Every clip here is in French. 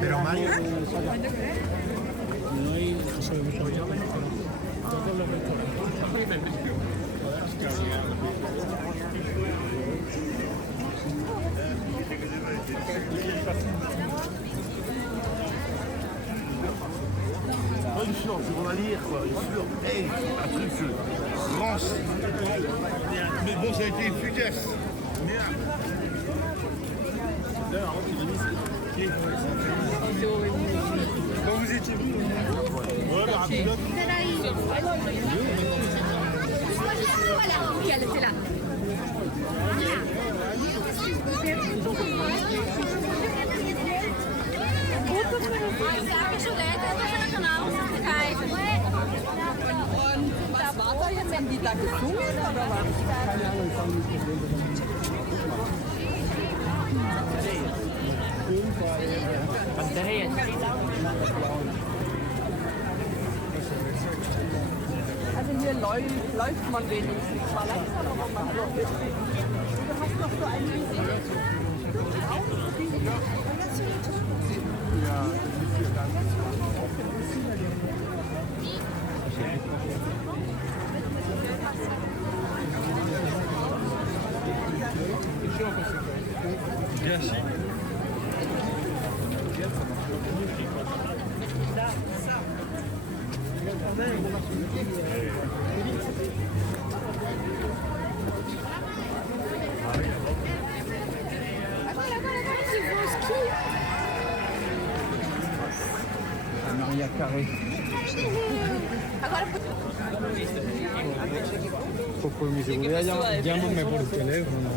Pero Mario. No hay eso de mucho yo. Bonne chance, on va lire quoi, sûr. Hey, un truc France. Mais bon, ça a été efficace. Merde. Quand vous étiez vous ouais, la rapidote. Oui, elle était là. War da jetzt, haben die da gesungen oder was? Also hier läuft man wenigstens mal langsam, aber man läuft. Du hast noch so ein Yes. Maria Carré. Poco de mi seguridad, llámame por teléfono.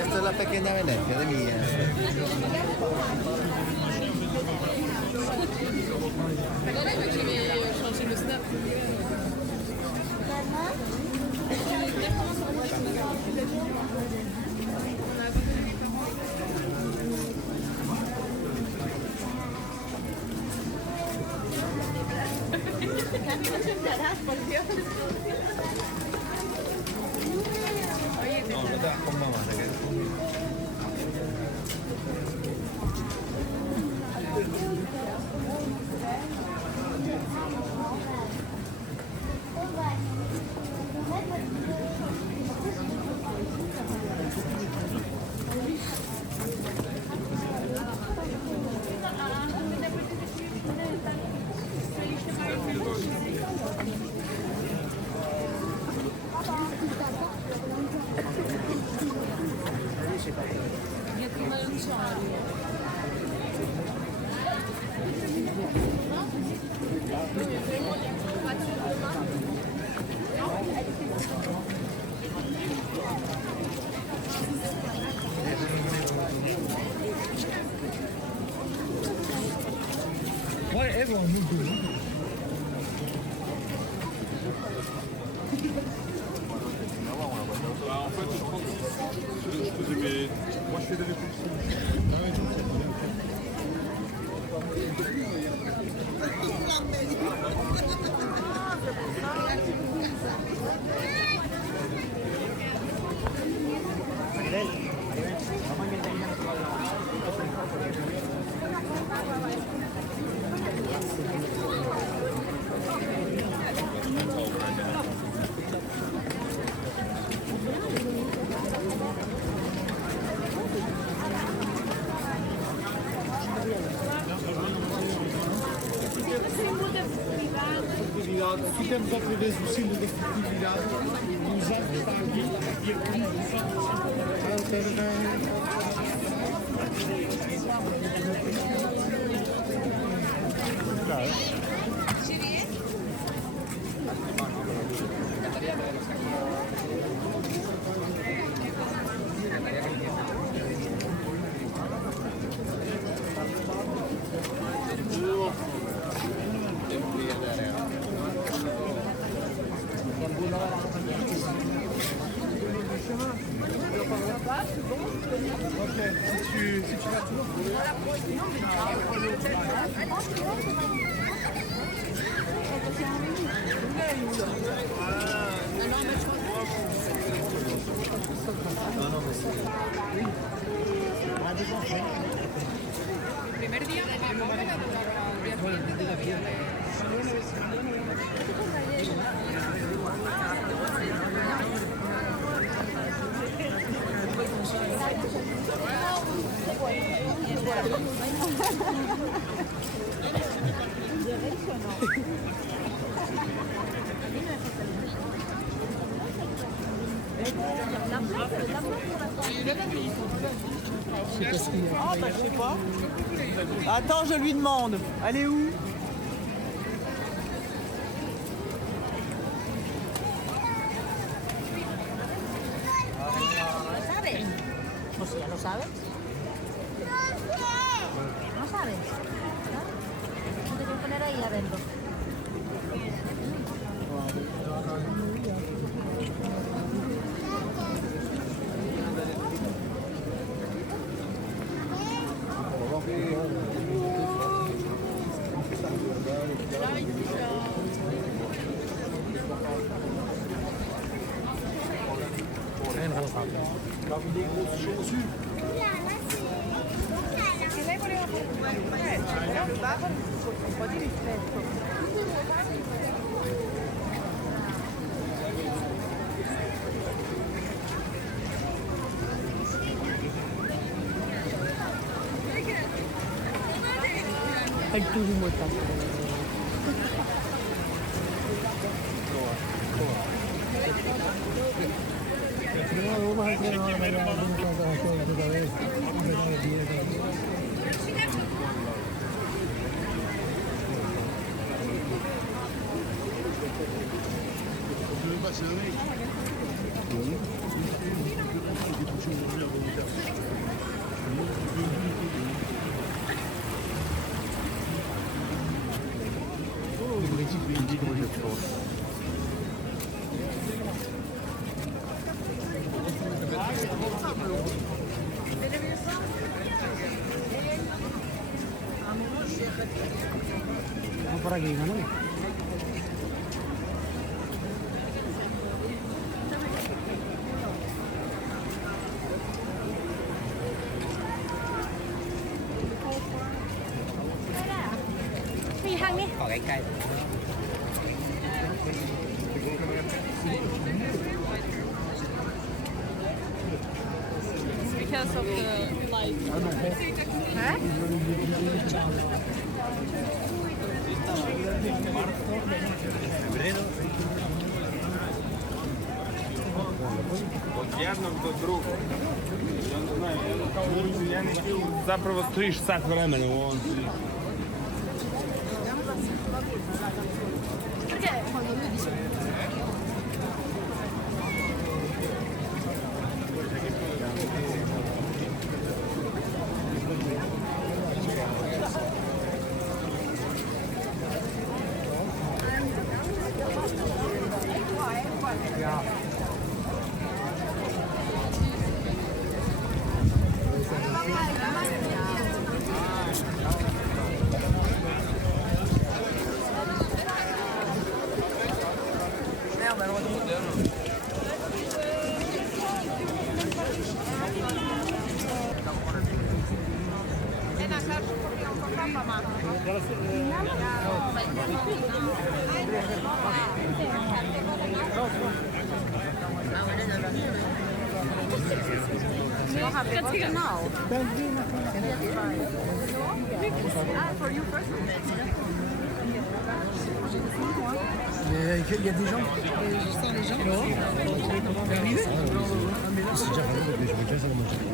Esta es la pequeña Venecia de Mía. No, no te vas con mamá. Ouais, everyone moved to En fait, Ficamos outra vez no símbolo da festividade, os atos está aqui e aqui Primer día de la bóveda durará el día siguiente todavía. Ah bah je sais pas. Attends, je lui demande. Elle est où? ¿Sabes? Pues ya lo sabes. ¿No sabes? ¿No? Te voy a poner ahí a verlo. Avec tout le mot. vamos a entrar ahora otra vez. Tu veux passer le mec? Vamos por aquí, Manuel. Because of the light. Jednog do drugog. Ja ne znam, ja ne htio, zapravo stojiš sat vremena u ovom. Il y a des gens. Justin, les gens. C'est arrivé. C'est déjà arrivé, mais je veux déjà ça dans mon jardin.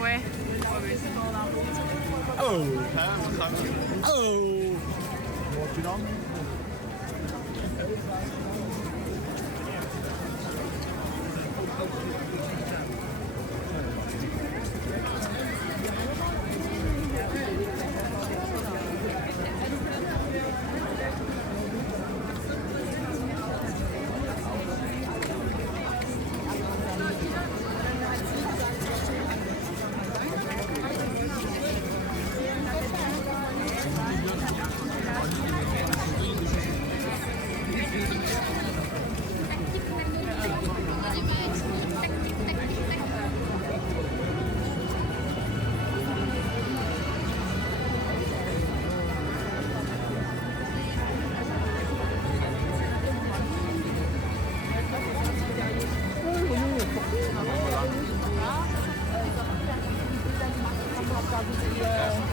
Ouais.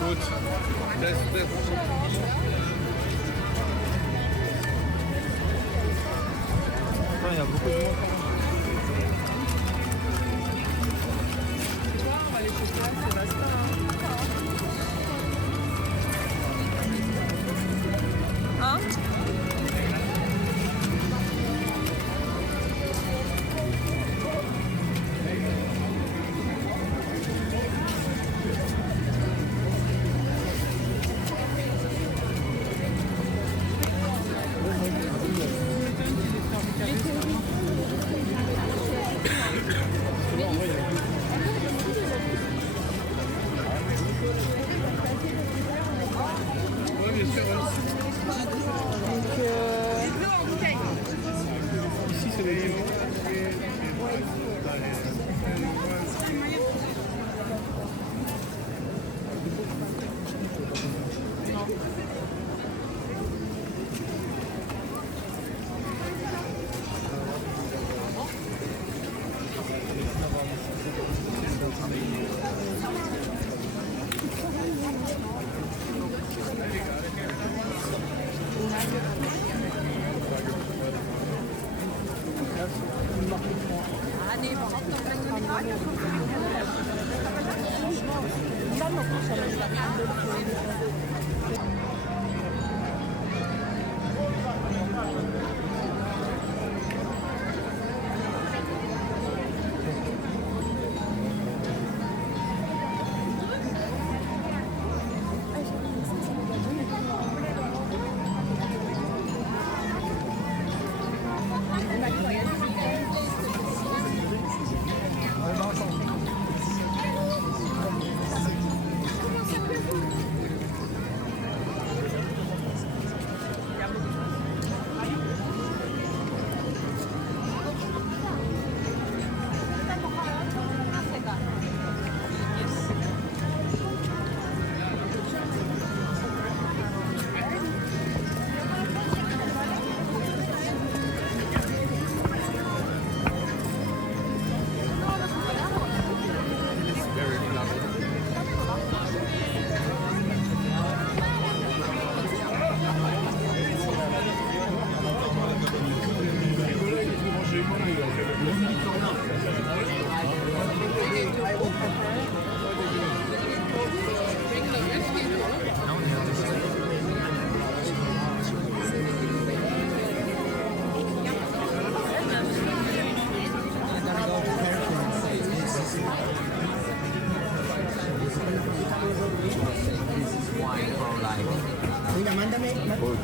Gut. Das. Il y a beaucoup de monde. Ici, c'est les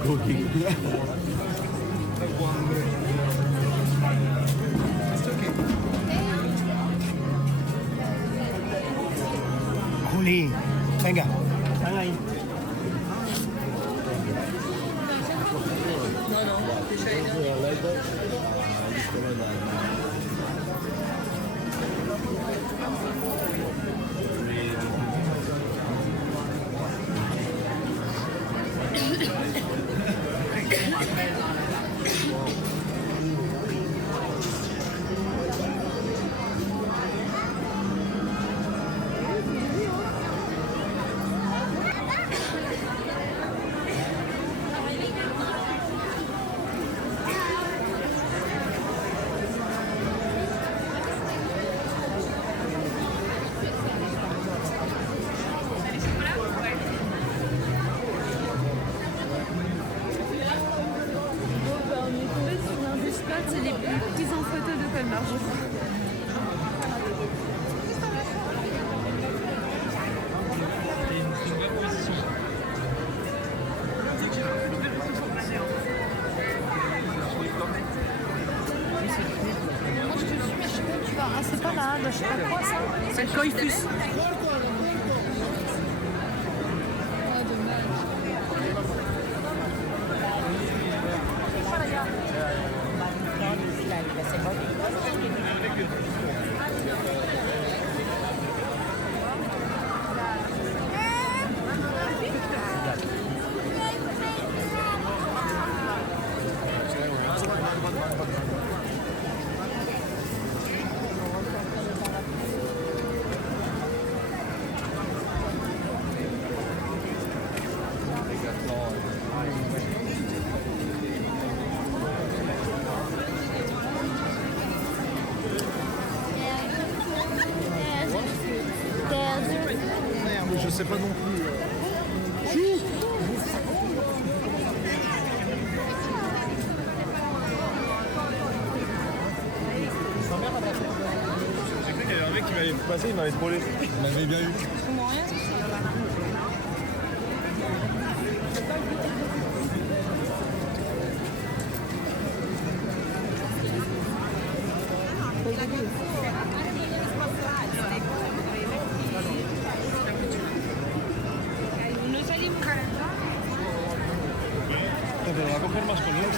cooking. Juli, venga. C'est les plus prises en photo de Colmar, je crois. Moi je te suis, mais je sais pas où tu vas. Ah, c'est pas là, je sais pas quoi ça. C'est le coïfus. Je sais pas non plus. J'ai cru qu'il y avait un mec qui m'avait passé, il m'avait trollé. Il m'avait bien eu. Pero va a coger más color.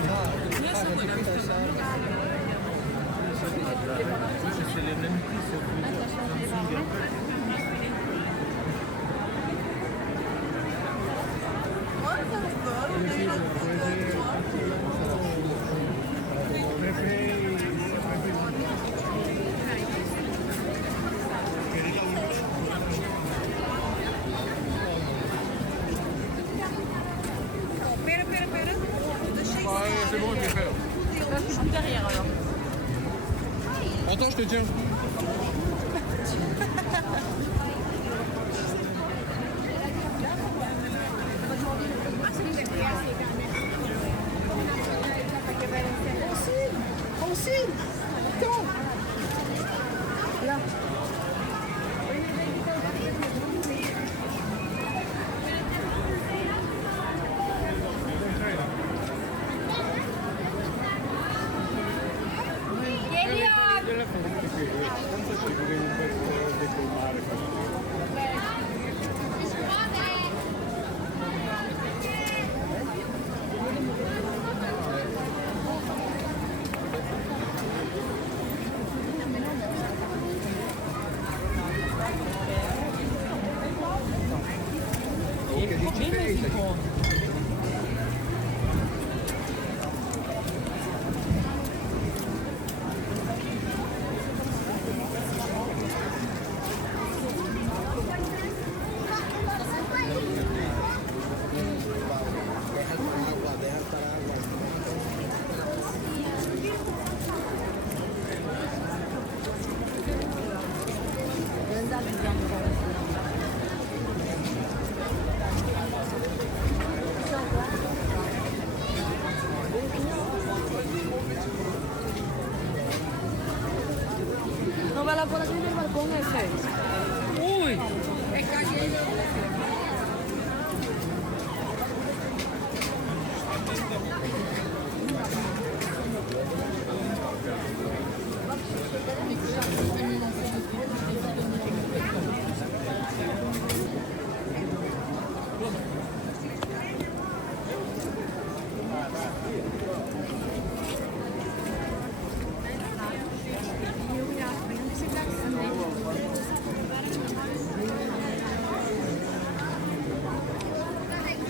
C'est bon, je vais faire. Je suis derrière alors. Attends, je te tiens.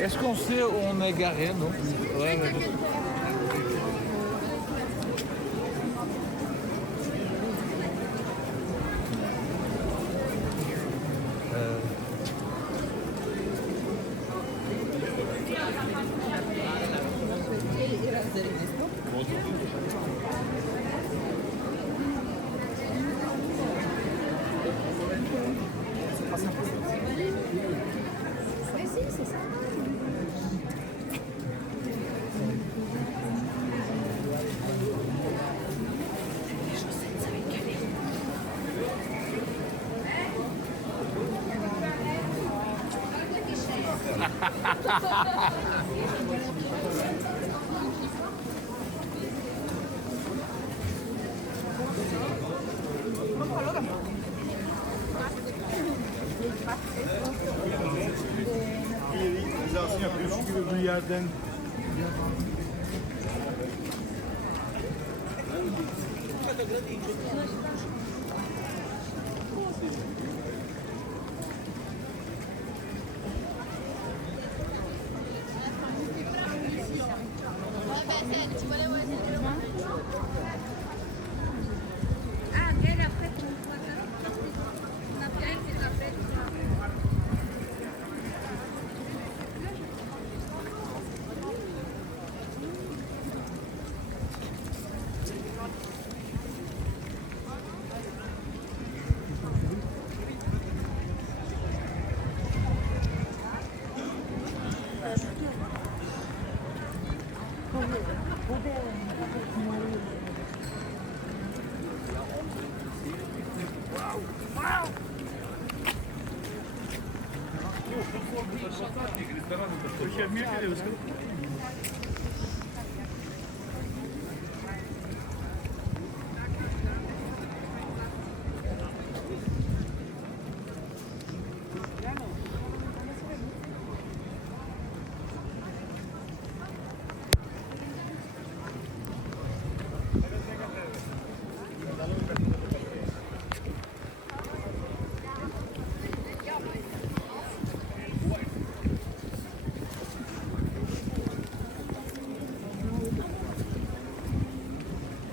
Est-ce qu'on sait où on est garé, non? Ouais, ouais. Oui, si, c'est ça. Bir yerden Ah, elle après ton on a bien fait la fête.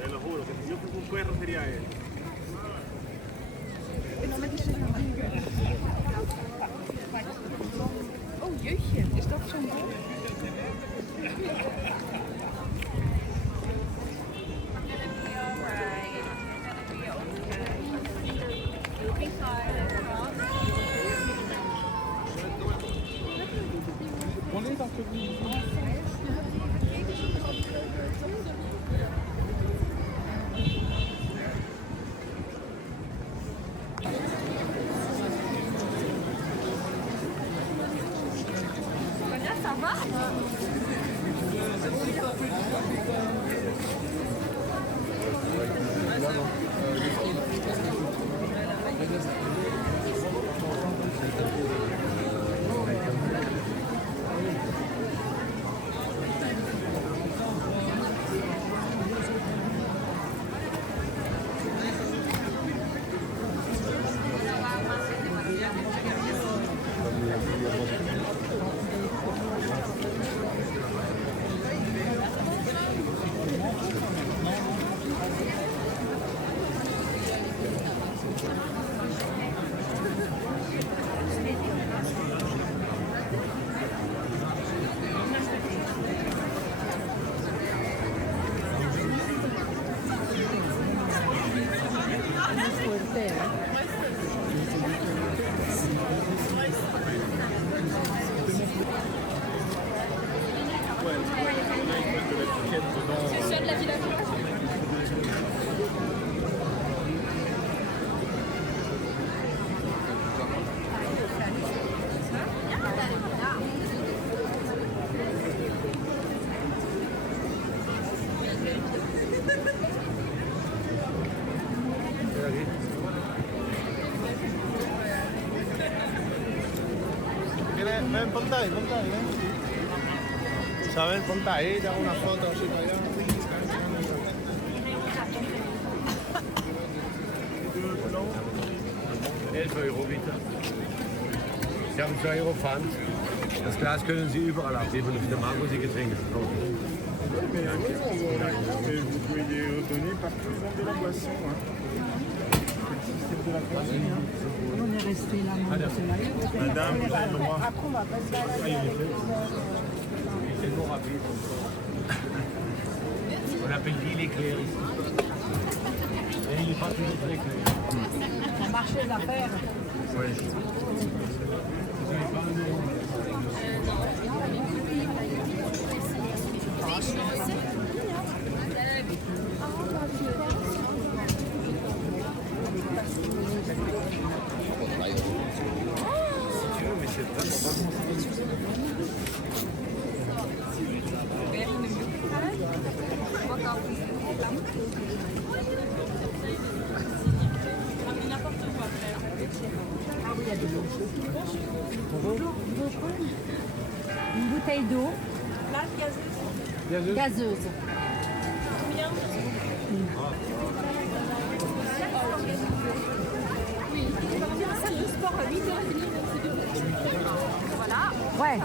te lo juro que si yo fuera un perro sería él. Oh jeetje, is dat zo'n boek? Ça va? C'est ceux de la Villa Close. Ven, ponte ahí, ven. ¿Sabes? Ponte ahí, te hago una foto así para allá. €11 bitte. Sie haben €2 Pfand. Das Glas können Sie überall abgeben, auf der Mango Sie Getränke verkaufen. Vous pouvez les redonner partout dans de la boisson. On est resté là, Madame, vous avez le droit. Après, on va passer à C'est bon rapide. On appelle l'île éclair ici. Et il n'est pas toujours très clair. la marché d'affaires. Ouais. Vous n'avez pas un euro. Une bouteille d'eau. Gazeuse. Ouais.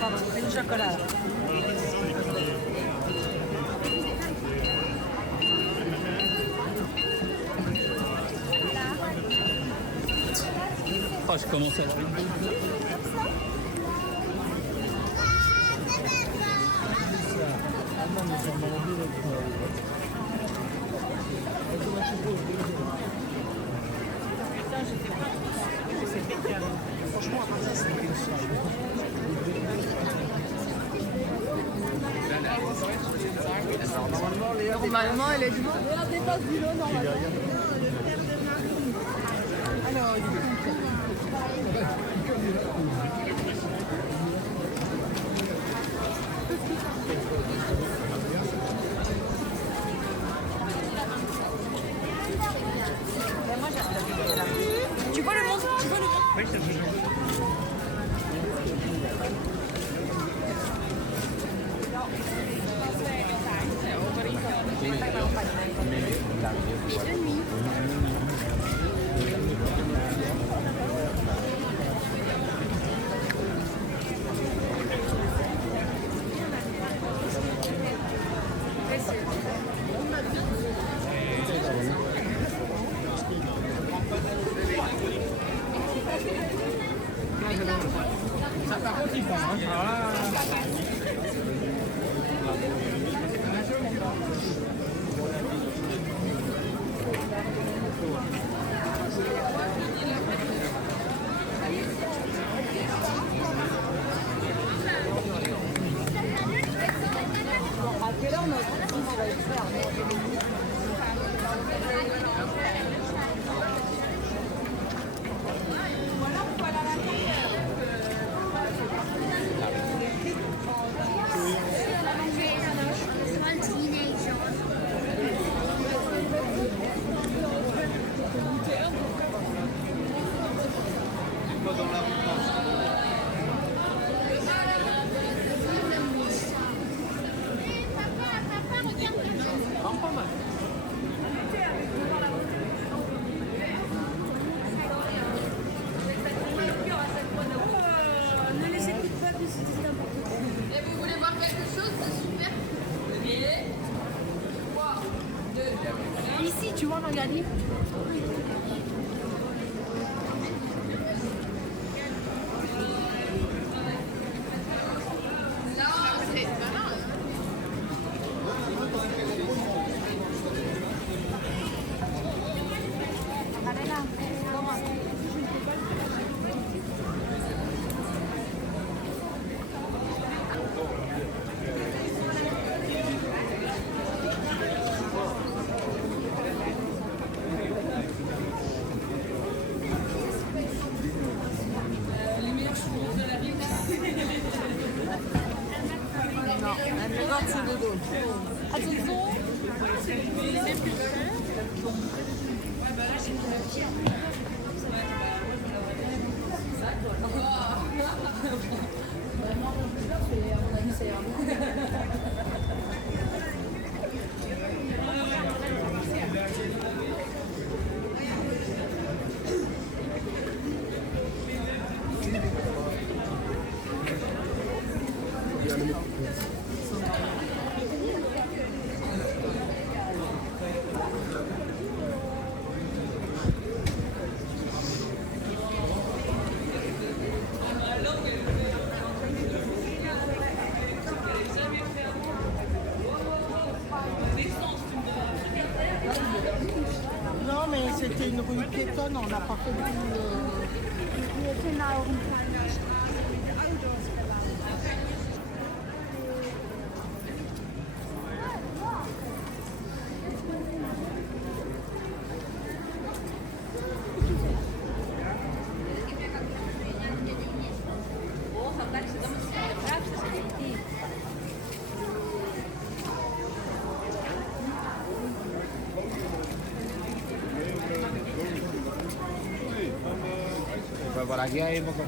Pardon, c'est du chocolat. Oh, je commence à avoir Normalement, elle est du monde. Elle dépasse du lot, normalement. Alors, Tu vois le monde? Tu vois le monde? Oui, c'est toujours. Ça par contre il prend, hein. Alors là... À quelle heure notre fils va être fermé? Ici, tu vois, Magali. Non, mais c'était une rue piétonne, on n'a pas fait Wir sind auch ein kleiner Straße mit Autos gelandet. Poi por aquí hay poco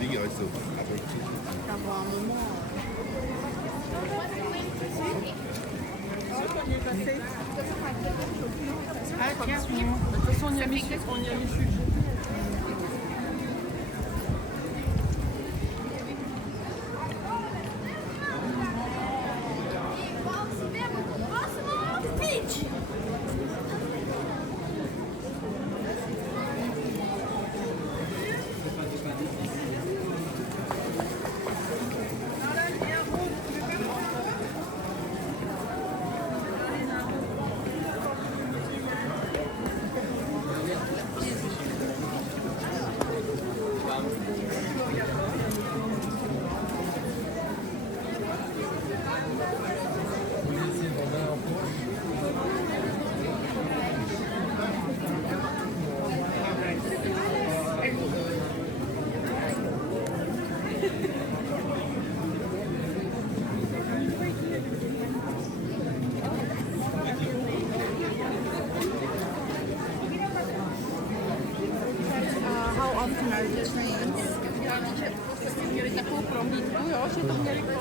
Dinge, weißt du. De toute façon, on y a mis. How often are the trains? Jste měli takovou prohlídku, jo, že to měli fait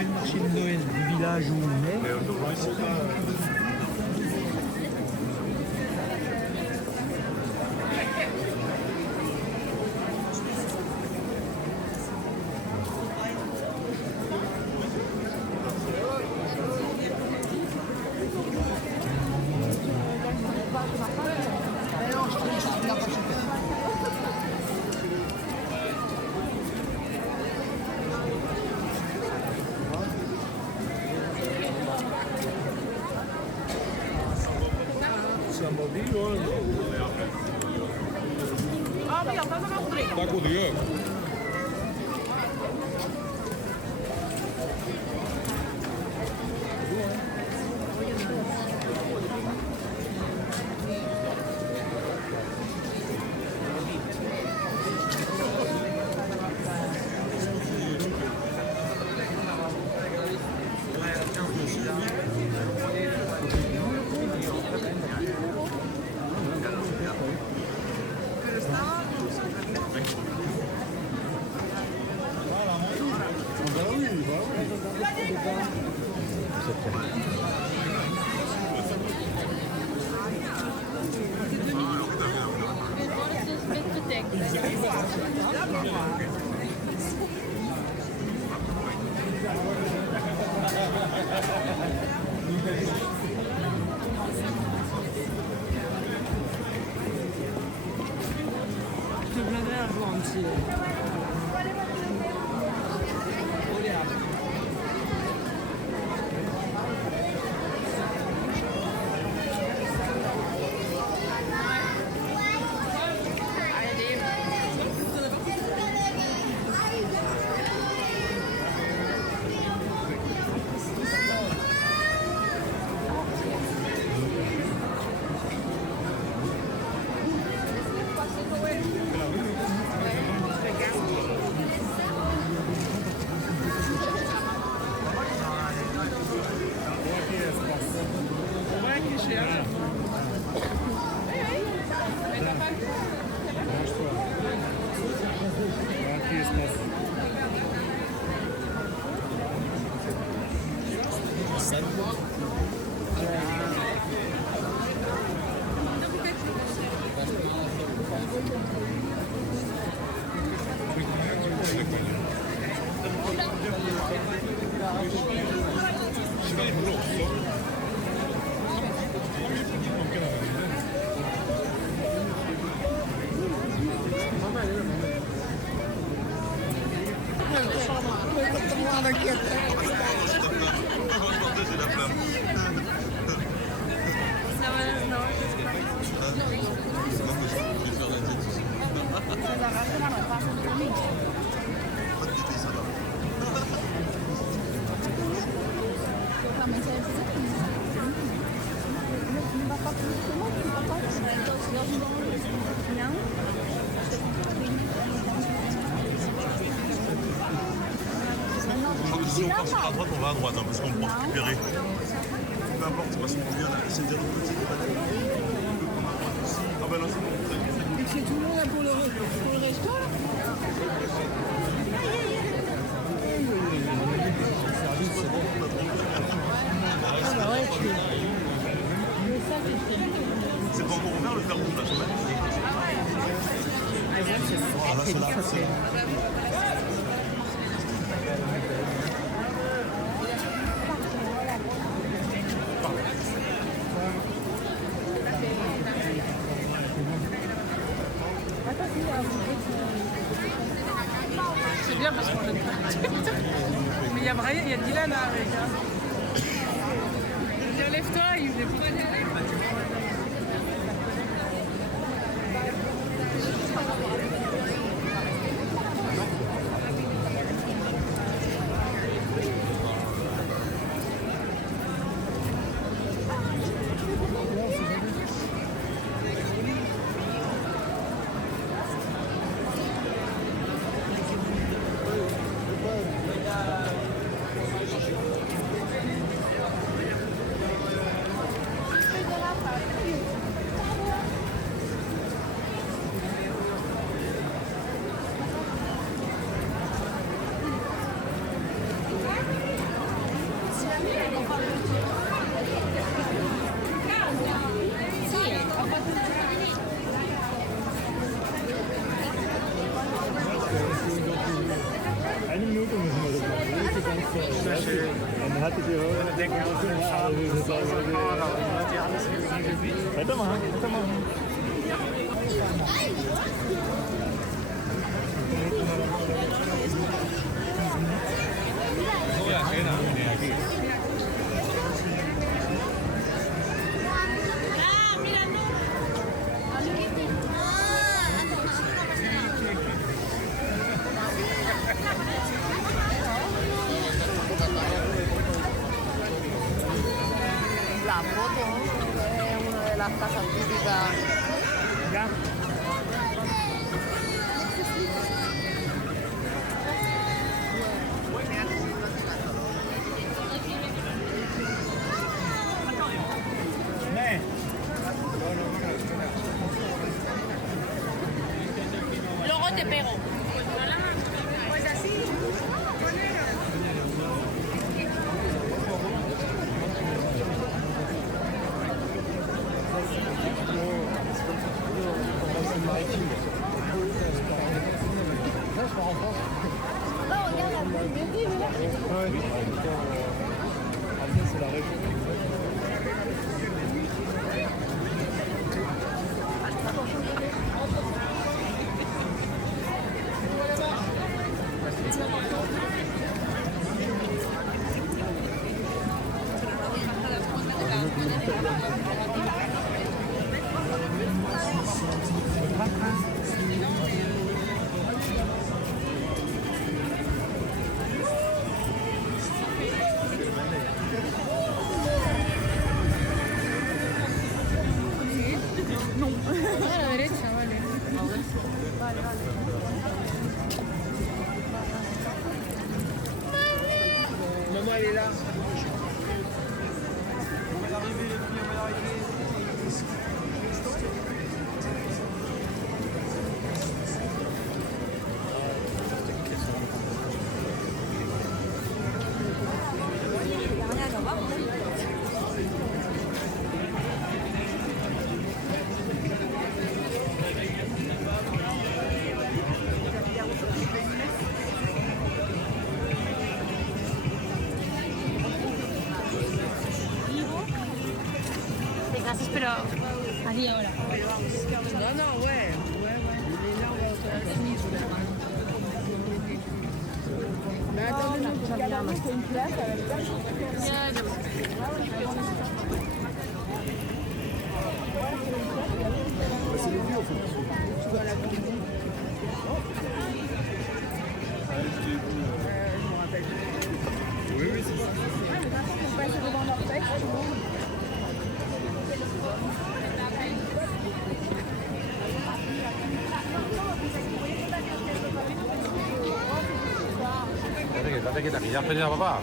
le marché de Noël du village où on est. Tak oluyor. Je te plaindrais un jour un petit. Si on part sur la droite, on va à droite, hein, parce qu'on peut récupérer. Peu importe, c'est pas si on vient là, c'est déjà l'autre côté. Ah ben là, c'est bon. Et c'est tout le monde là pour le resto là? C'est pas encore ouvert le fer rouge là, sur la Ah là, c'est là. C'est bien parce qu'on a mais il y a Brian, il y a Dylan là avec. Lève-toi, il voulait pas y aller. Eine Minute müssen wir das machen. Das ist ganz toll. Dann hattet ihr heute weitermachen, weitermachen. So, ja, genau. La foto es una de las casas típicas. Ja. Nee. Luego te pego. Pues así. Yo, A la derecha, vale. Maman, elle est là. Gracias, pero así ahora. Non, non, ouais. Il est là, on va faire la chemise. Mais attendez, c'est une place avec ça. Date quieta, que ya has perdido a papá.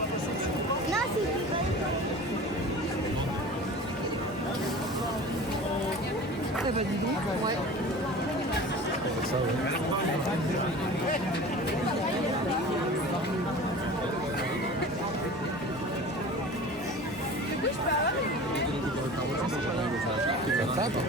Eh ben dis donc. Ouais. Qué cansado,